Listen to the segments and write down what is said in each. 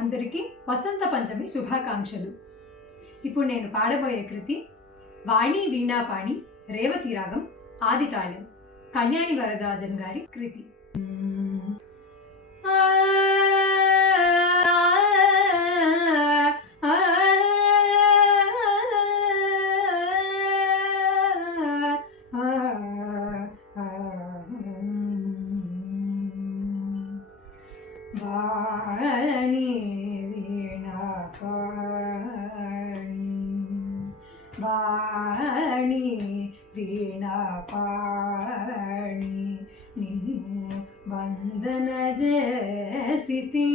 అందరికీ వసంత పంచమి శుభాకాంక్షలు. ఇప్పుడు నేను పాడబోయే కృతి వాణి వీణాపాణి రేవతి రాగం ఆదితాళం, కళ్యాణి వరదరాజన్ గారి కృతి. వాణి వీణాపాణి వాణి వీణాపాణి నిన్ను వందన చేసితే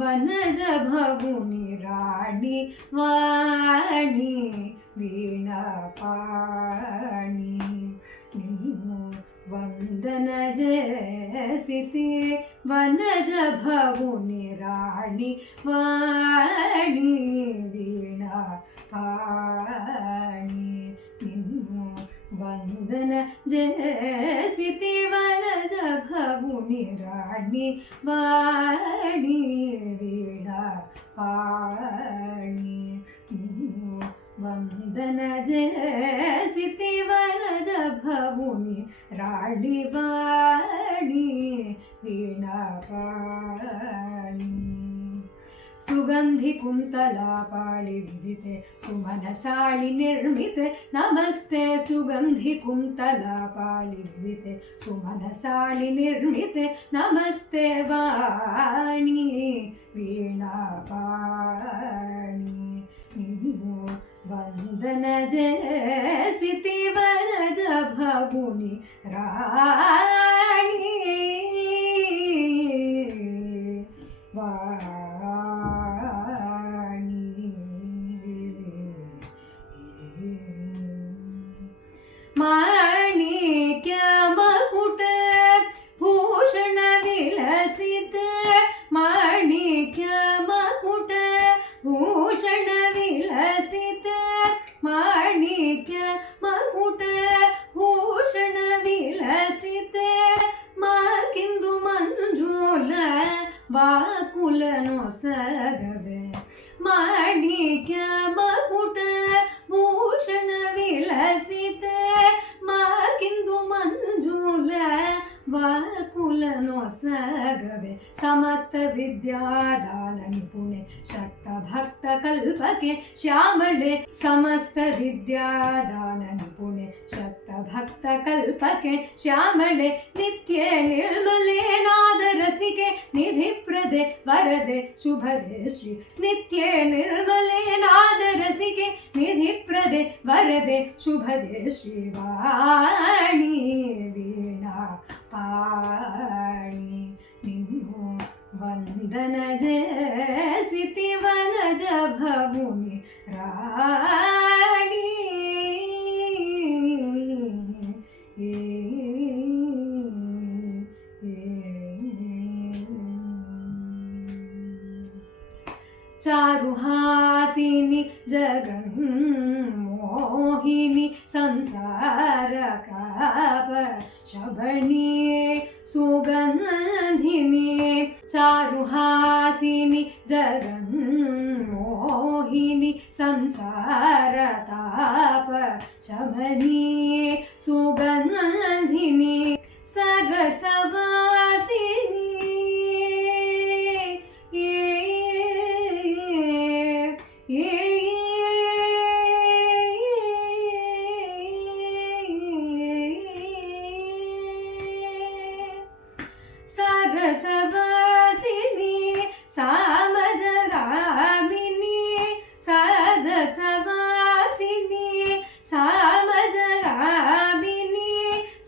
వనజ భవుని రాణి వాణి వీణాపాణి నిన్ను వందన చేసితే వనజ భవుని రాణి వాణి వీణాపాణి నిన్ను వందన చేసితే వనజ భవుని రాణి వాణి వీణాపాణి నిన్ను వందన చేసితే వనజ భవుని రాణి వాణి వీణాపాణి ಸುಗಂಧಿ ಕುಂತಲಾಪಾಳಿ ವಿದಿತೆ ಸುಮನಸಾಳಿ ನಿರ್ಮಿತೆ ನಮಸ್ತೆ ಸುಗಂಧಿ ಕುಂತಲಾಪಾಳಿ ವಿದಿತೆ ಸುಮನಸಾಳಿ ನಿರ್ಮಿತೆ ನಮಸ್ತೆ ವಾಣಿ ವೀಣಾಪಾಣಿ ನಿನ್ನು ವಂದನ ಜೇಸಿತಿ ವನಜ ಭವುನಿ ರಾಣಿ ಮಾಣಿಕ್ಯ ಮಕುಟ ಭೂಷಣ ವಿಲಸಿತ ಮಾಣಿಕ್ಯ ಮಕುಟ ಭೂಷಣ ವಿಲಸಿತ ಮಾಣಿಕ್ಯ ಮಕುಟ ಭೂಷಣ ವಿಲಸಿತ ಮಾಕಿಂದು ಮಂಜೂಲ ವಾಕುಲನು ಸಗವೆ ಮಾಣಿಕ್ಯ ಮಕುಟ ಭೂಷಣ ವಿಲಸಿತ ಮಾಕಿಂದು ಮಂಜೂಲ ವಾಕುಲನು ಸಗವೆ ಸಮಸ್ತ ವಿದ್ಯಾದಾನ ನಿಪುಣೆ ಶಕ್ತ ಭಕ್ತ ಕಲ್ಪಕೆ ಶ್ಯಾಮಳೆ ಸಮಸ್ತ ವಿದ್ಯಾದಾನ ನಿಪುಣೆ ಶಕ್ತ ಭಕ್ತ ಕಲ್ಪಕೆ ಶ್ಯಾಮಳೆ ನಿತ್ಯ ನಿರ್ಮಲೆ ನಾದ ರಸಿಕೆ ನಿಧಿ ಪ್ರದೆ ವರದೆ ಶುಭದೆ ಶ್ರೀ ನಿತ್ಯ ನಿರ್ಮಲೆ ನಾದ ರಸಿಕೆ ನಿಧಿ ಪ್ರದೆ ವರದೆ ಶುಭದೆ ಶ್ರೀವಾಣಿ ವೀಣಾ ಪಾಣಿ ನಿನ್ನು ವಂದನ ಜೇಸಿತಿ ವನಜ ಭವುನಿ ರಾಣಿ चारुहासिनी जगन्मोहिनी संसार काप शबनी सुगन्धिनी चारुहासिनी जगन्मोहिनी संसार ताप शबनी सुगन्धिनी सरसवासिनी सरसवासिनी सामजगामिनी सरसवासिनी सामजगामिनी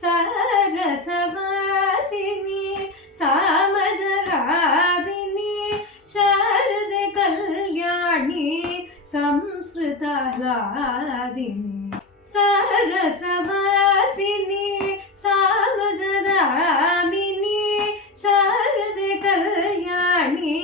सरसवासिनी सामजगामिनी शारदे कल्याणी संस्कृतलादिनी सरसवासिनी सामजगामिनी शारदे कल्याणी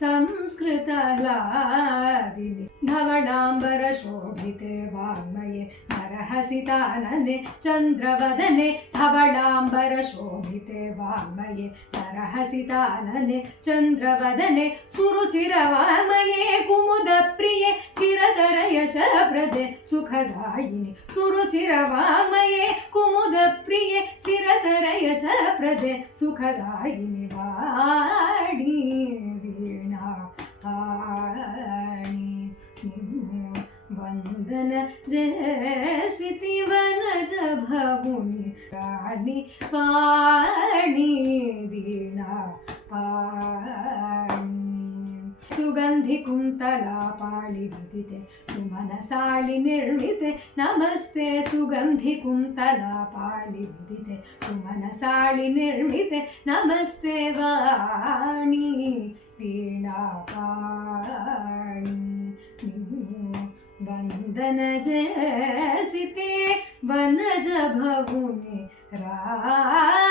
संस्कृतलादिनी संस्कृतलादिनि धवलाम्बरशोभिते वाङ्मये नरहसितानने चन्द्रवदने धवलाम्बरशोभिते वाङ्मये नरहसितानने चन्द्रवदने सुरुचिरवाङ्मये कुमुदप्रिये चिरतरयशप्रदे सुखदायिनि सुरुचिरवाङ्मये कुमुदप्रिये चिरतरयशप्रदे सुखदायिनि वाणी वीणा पाणि वन्दन जयसिति वनज भवुनि राणि पाणि वीणा पाणि सुगन्धि कुन्तला पाळि विदिते सुमनसाळि निर्मिते नमस्ते सुगन्धि कुन्तला पाळि विदिते सुमनसाळि निर्मिते नमस्ते वाणी वीणा पाणि वन्दन जयसिते वनज भवुनि रा